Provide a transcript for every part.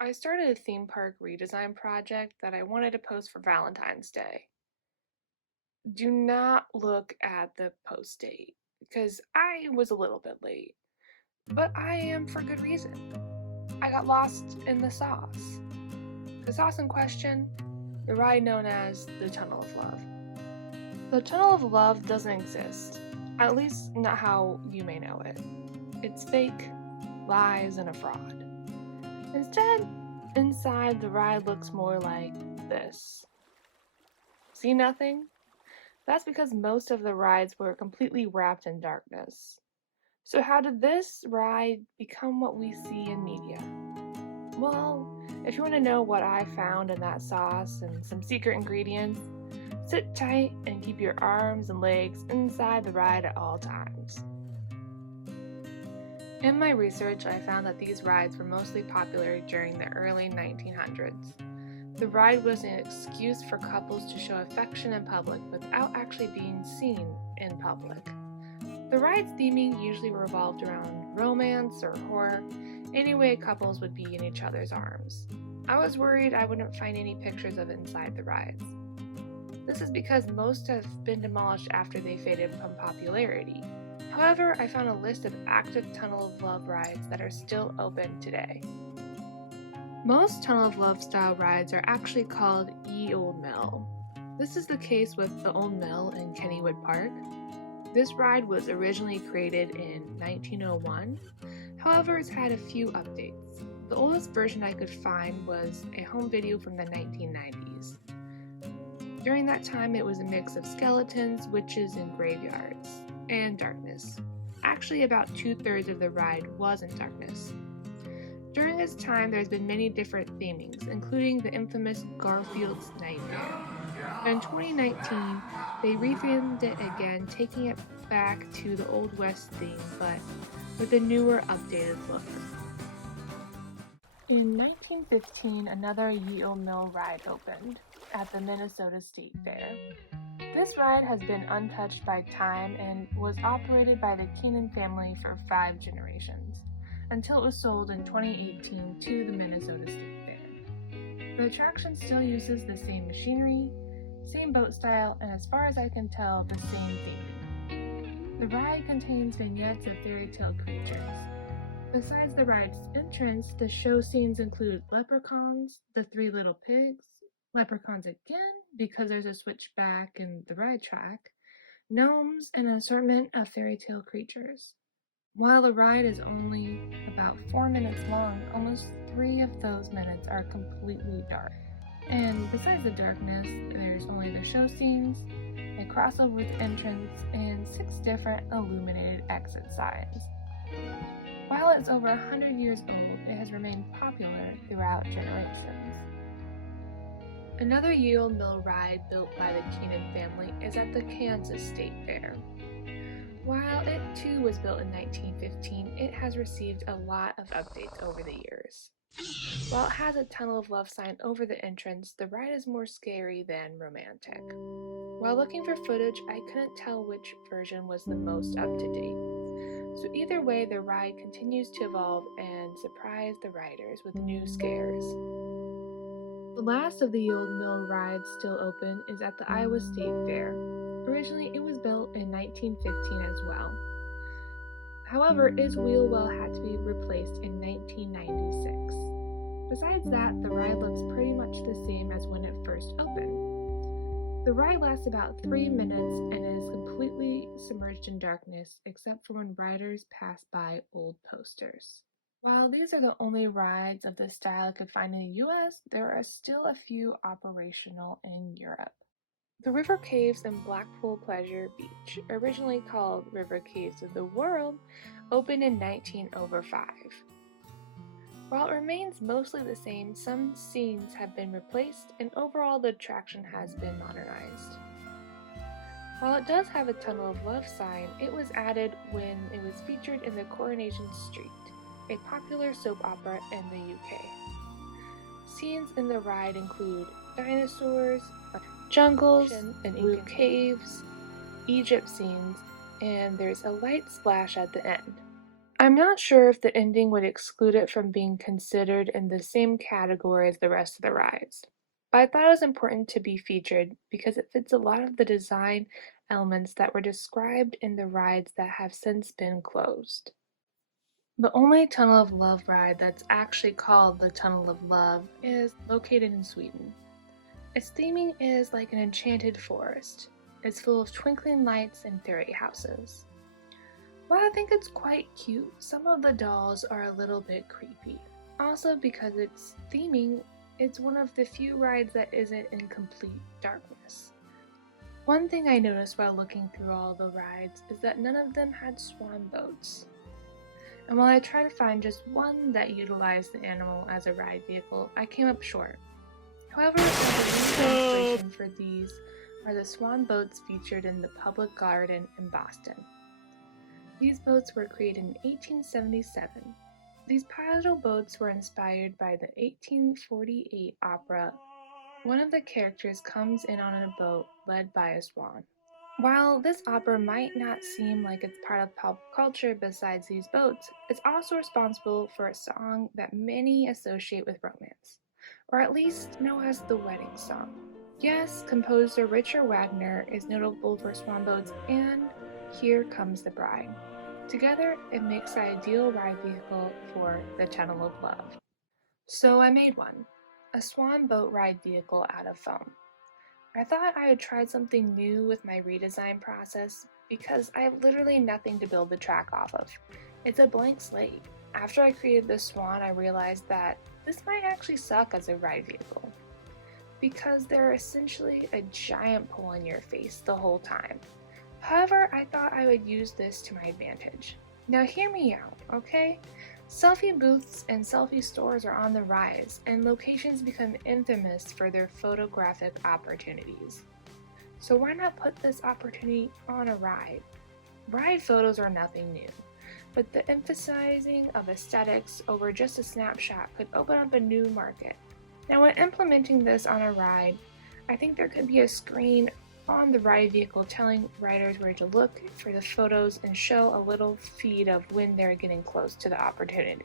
I started a theme park redesign project that I wanted to post for Valentine's Day. Do not look at the post date because I was a little bit late, but I am for good reason. I got lost in the sauce. The sauce in question, the ride known as the Tunnel of Love. The Tunnel of Love doesn't exist, at least not how you may know it. It's fake, lies, and a fraud. Instead, inside the ride looks more like this. See nothing? That's because most of the rides were completely wrapped in darkness. So how did this ride become what we see in media? Well, if you want to know what I found in that sauce and some secret ingredients, sit tight and keep your arms and legs inside the ride at all times. In my research, I found that these rides were mostly popular during the early 1900s. The ride was an excuse for couples to show affection in public without actually being seen in public. The ride's theming usually revolved around romance or horror, any way couples would be in each other's arms. I was worried I wouldn't find any pictures of it inside the rides. This is because most have been demolished after they faded from popularity. However, I found a list of active Tunnel of Love rides that are still open today. Most Tunnel of Love style rides are actually called Ye Old Mill. This is the case with the Old Mill in Kennywood Park. This ride was originally created in 1901, however it's had a few updates. The oldest version I could find was a home video from the 1990s. During that time it was a mix of skeletons, witches, and graveyards, and darkness. Actually about 2/3 of the ride was in darkness. During this time, there's been many different themings, including the infamous Garfield's Nightmare. In 2019, they rethemed it again, taking it back to the Old West theme, but with a newer, updated look. In 1915, another Ye Olde Mill ride opened at the Minnesota State Fair. This ride has been untouched by time and was operated by the Keenan family for 5 generations, until it was sold in 2018 to the Minnesota State Fair. The attraction still uses the same machinery, same boat style, and as far as I can tell, the same theming. The ride contains vignettes of fairy tale creatures. Besides the ride's entrance, the show scenes include leprechauns, the 3 little pigs, leprechauns again because there's a switchback in the ride track, gnomes, and an assortment of fairy tale creatures. While the ride is only about 4 minutes long, almost 3 of those minutes are completely dark. And besides the darkness, there's only the show scenes, a crossover with entrance, and 6 different illuminated exit signs. While it's over 100 years old, it has remained popular throughout generations. Another Ye Olde Mill ride built by the Keenan family is at the Kansas State Fair. While it too was built in 1915, it has received a lot of updates over the years. While it has a Tunnel of Love sign over the entrance, the ride is more scary than romantic. While looking for footage, I couldn't tell which version was the most up to date. So either way, the ride continues to evolve and surprise the riders with new scares. The last of the Ye Olde Mill rides still open is at the Iowa State Fair. Originally, it was built in 1915 as well. However, its wheel well had to be replaced in 1996. Besides that, the ride looks pretty much the same as when it first opened. The ride lasts about 3 minutes and is completely submerged in darkness except for when riders pass by old posters. While these are the only rides of this style I could find in the US, there are still a few operational in Europe. The River Caves in Blackpool Pleasure Beach, originally called River Caves of the World, opened in 1905. While it remains mostly the same, some scenes have been replaced and overall the attraction has been modernized. While it does have a Tunnel of Love sign, it was added when it was featured in the Coronation Street, a popular soap opera in the UK. Scenes in the ride include dinosaurs, jungles, and blue caves, Egypt scenes, and there's a light splash at the end. I'm not sure if the ending would exclude it from being considered in the same category as the rest of the rides, but I thought it was important to be featured because it fits a lot of the design elements that were described in the rides that have since been closed. The only Tunnel of Love ride that's actually called the Tunnel of Love is located in Sweden. Its theming is like an enchanted forest. It's full of twinkling lights and fairy houses. While I think it's quite cute, some of the dolls are a little bit creepy. Also, because its theming, it's one of the few rides that isn't in complete darkness. One thing I noticed while looking through all the rides is that none of them had swan boats. And while I tried to find just one that utilized the animal as a ride vehicle, I came up short. However, the main inspiration for these are the swan boats featured in the Public Garden in Boston. These boats were created in 1877. These paddle boats were inspired by the 1848 opera. One of the characters comes in on a boat led by a swan. While this opera might not seem like it's part of pop culture besides these boats, it's also responsible for a song that many associate with romance, or at least know as the wedding song. Yes, composer Richard Wagner is notable for swan boats and Here Comes the Bride. Together, it makes the ideal ride vehicle for the Tunnel of Love. So I made one, a swan boat ride vehicle out of foam. I thought I would try something new with my redesign process because I have literally nothing to build the track off of. It's a blank slate. After I created the swan, I realized that this might actually suck as a ride vehicle because they're essentially a giant pole in your face the whole time. However, I thought I would use this to my advantage. Now hear me out, okay? Selfie booths and selfie stores are on the rise, and locations become infamous for their photographic opportunities. So why not put this opportunity on a ride? Ride photos are nothing new, but the emphasizing of aesthetics over just a snapshot could open up a new market. Now when implementing this on a ride, I think there could be a screen on the ride vehicle telling riders where to look for the photos and show a little feed of when they're getting close to the opportunity.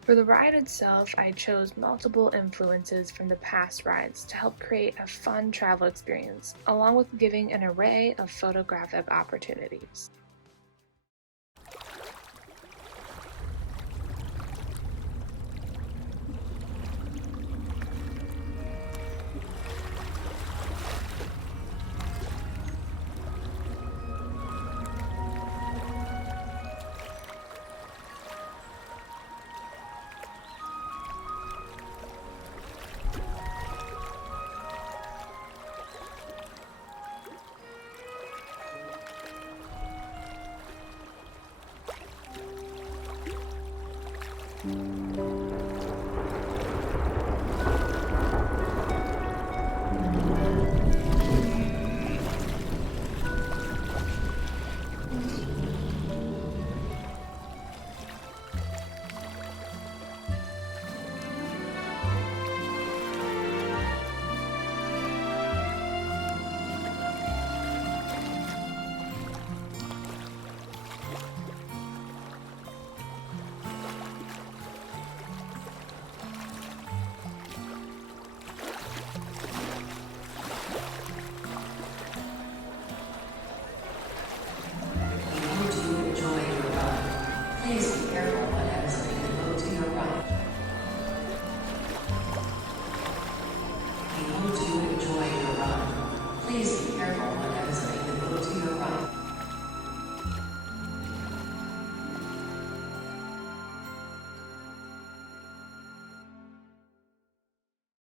For the ride itself, I chose multiple influences from the past rides to help create a fun travel experience, along with giving an array of photographic opportunities.